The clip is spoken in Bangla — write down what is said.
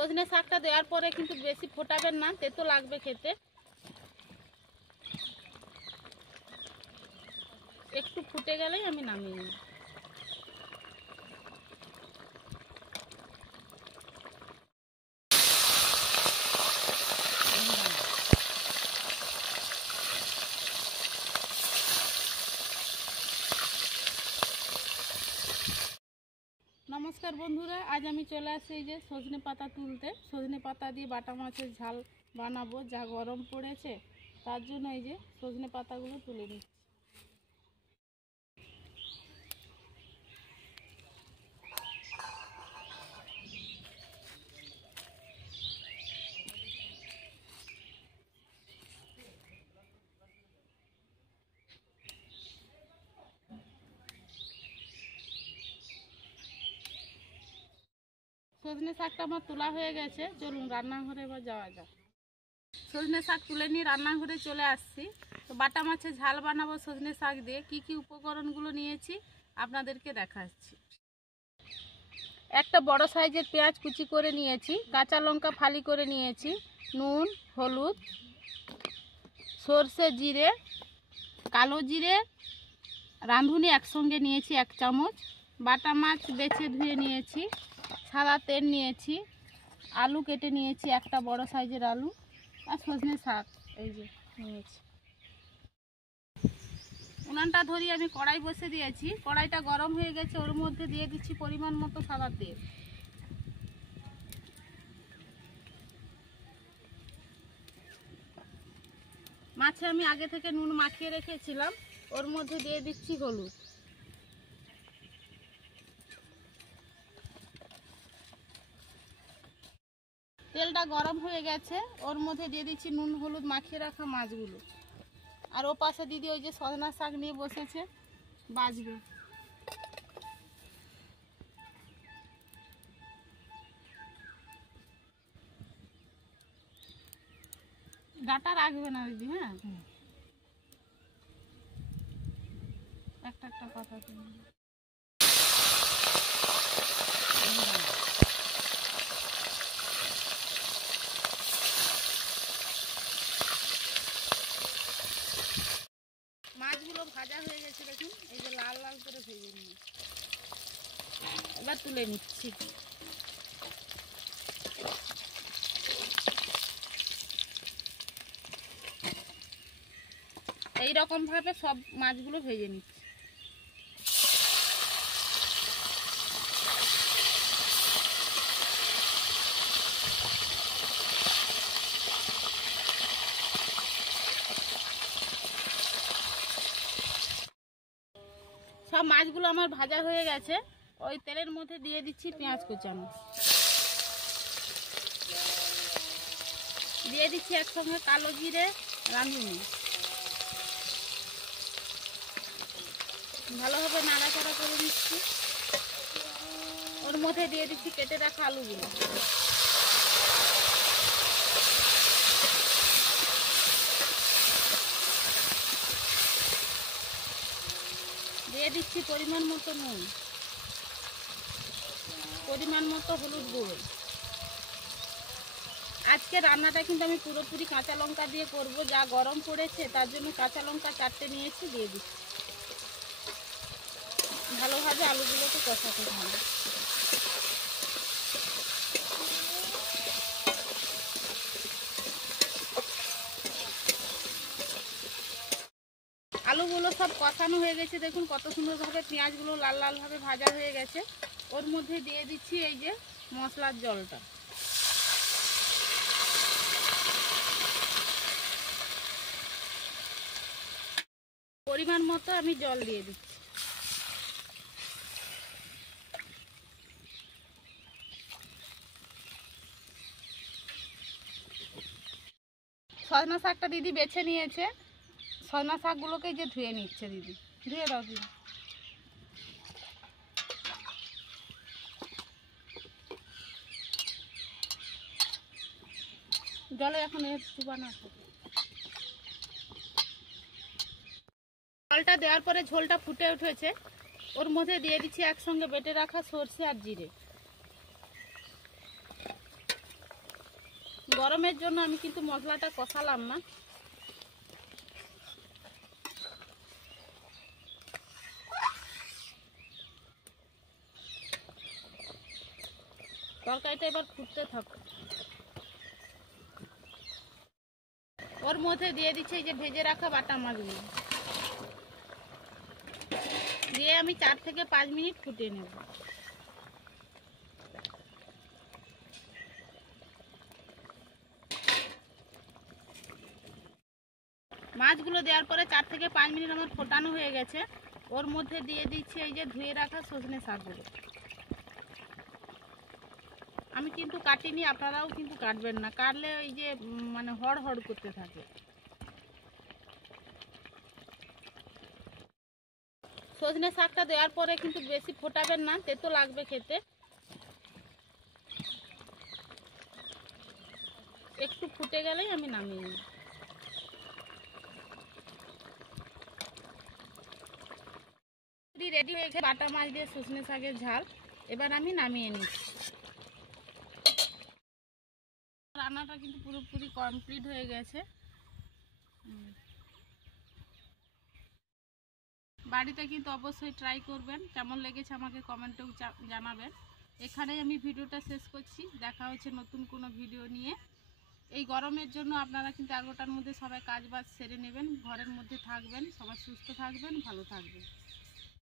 সজনে শাকটা দেওয়ার পরে কিন্তু বেশি ফোটাবেন না, তেতো লাগবে খেতে। একটু ফুটে গেলেই আমি নামিয়ে নিই। নমস্কার বন্ধুরা, আজ আমি চলে আসছি এই যে সজনে পাতা তুলতে। সজনে পাতা দিয়ে বাটা মাছের ঝাল বানাবো, যা গরম পড়েছে তার জন্য এই যে সজনে পাতাগুলো তুলে নিচ্ছি। সজনে শাকটা আমার তোলা হয়ে গেছে, চলুন রান্নাঘরে এবার যাওয়া যাক। সজনে শাক তুলে নিয়ে রান্নাঘরে চলে আসছি। তো বাটা মাছের ঝাল বানাবো সজনে শাক দিয়ে। কি কি উপকরণগুলো নিয়েছি আপনাদেরকে দেখাচ্ছি। একটা বড় সাইজের পেঁয়াজ কুচি করে নিয়েছি, কাঁচা লঙ্কা ফালি করে নিয়েছি, নুন, হলুদ, সর্ষে, জিরে, কালো জিরে, রাঁধুনি একসঙ্গে নিয়েছি 1 চামচ, বাটা মাছ বেছে ধুয়ে নিয়েছি, সাদা তেল নিয়েছি, আলু কেটে নিয়েছি একটা বড় সাইজের আলু, আর সজনে শাক এই যে নিয়েছি। উনানটা ধরিয়ে আমি কড়াই বসে দিয়েছি। কড়াইটা গরম হয়ে গেছে, ওর মধ্যে দিয়ে দিচ্ছি পরিমাণ মতো সাদা তেল। মাছে আমি আগে থেকে নুন মাখিয়ে রেখেছিলাম, ওর মধ্যে দিয়ে দিচ্ছি হলুদ। তেলটা গরম হয়ে গেছে, ওর মধ্যে দিয়ে দিচ্ছি নুন হলুদ মাখিয়ে রাখা মাছগুলো। আর ও পাশে দিদি ওই যে সজনা শাক নিয়ে বসেছে বাজবে। ডাটা রাখবে না দিদি, হ্যাঁ একটা একটা পাতা তুলে। মাছগুলো ভাজা হয়ে গেছে দেখুন, এই যে লাল লাল করে ভেজে নিয়ে এবার তুলে নিচ্ছি। এইরকম ভাবে সব মাছগুলো ভেজে নিচ্ছি। সব মাছগুলো আমার ভাজা হয়ে গেছে, ওই তেলের মধ্যে দিয়ে দিচ্ছি পেঁয়াজ কুচানো, দিয়ে দিচ্ছি একসঙ্গে কালো জিরে, রাঁধুনি, ভালোভাবে নাড়াচাড়া করে নিচ্ছি। ওর মধ্যে দিয়ে দিচ্ছি কেটে রাখা আলুগুলো, দিয়ে দিচ্ছি পরিমাণ মতো নুন, পরিমাণ মতো হলুদ গুঁড়ো। আজকে রান্নাটা কিন্তু আমি পুরোপুরি কাঁচা লঙ্কা দিয়ে করব, যা গরম পড়েছে তার জন্য কাঁচা লঙ্কা 4টে নিয়েছি, দিয়ে দিচ্ছি। ভালোভাবে আলুগুলোকে কষাতে হবে। আলুগুলো সব কষানো হয়ে গেছে, দেখুন কত সুন্দরভাবে পেঁয়াজগুলো লাল লালভাবে ভাজা হয়ে গেছে। ওর মধ্যে দিয়ে দিচ্ছি এই যে মশলার জলটা, পরিমাণ মতো আমি জল দিয়ে দিচ্ছি। সজনা শাকটা দিদি বেছে নিয়েছে, সজনা শাকগুলোকে যে ধুয়ে নিচ্ছে দিদি, ধুয়ে দাও দিদি। জলে এখন একটু বানাবো। জলটা দেওয়ার পরে ঝোলটা ফুটে উঠেছে, ওর মধ্যে দিয়ে দিচ্ছি একসঙ্গে বেটে রাখা সরষে আর জিরে। গরমের জন্য আমি কিন্তু মশলাটা কষালাম না। তরকারিটা এবার ফুটতে থাকবে। ওর মধ্যে দিয়ে দিচ্ছি এই যে ভেজে রাখা বাটা মাছগুলো, দিয়ে আমি 4 থেকে 5 মিনিট ফুটিয়ে নেব। মাছগুলো দেওয়ার পরে 4 থেকে 5 মিনিট আমার ফোটানো হয়ে গেছে। ওর মধ্যে দিয়ে দিচ্ছি এই যে ধুয়ে রাখা সজনে শাকগুলো। আমি কিন্তু কাটিনি, আপনারাও কিন্তু কাটবেন না, কাটলে ওই যে মানে হড় হড় করতে থাকে। সজনে শাকটা দেওয়ার পরে কিন্তু বেশি ফোটাবেন না, তেতো লাগবে খেতে। একটু ফুটে গেলেই আমি নামিয়ে নিই। রেডি হয়ে গেছে বাটা মাছ দিয়ে সজনে শাকের ঝাল। এবার আমি নামিয়ে নিচ্ছি। রান্নাটা কিন্তু পুরোপুরি কমপ্লিট হয়ে গেছে। বাড়িতে কিন্তু অবশ্যই ট্রাই করবেন, কেমন লেগেছে আমাকে কমেন্টেও জানাবেন। এখানেই আমি ভিডিওটা শেষ করছি, দেখা হচ্ছে নতুন কোনো ভিডিও নিয়ে। এই গরমের জন্য আপনারা কিন্তু 11টার মধ্যে সবাই কাজ বাজ সেরে নেবেন, ঘরের মধ্যে থাকবেন, সবাই সুস্থ থাকবেন, ভালো থাকবেন।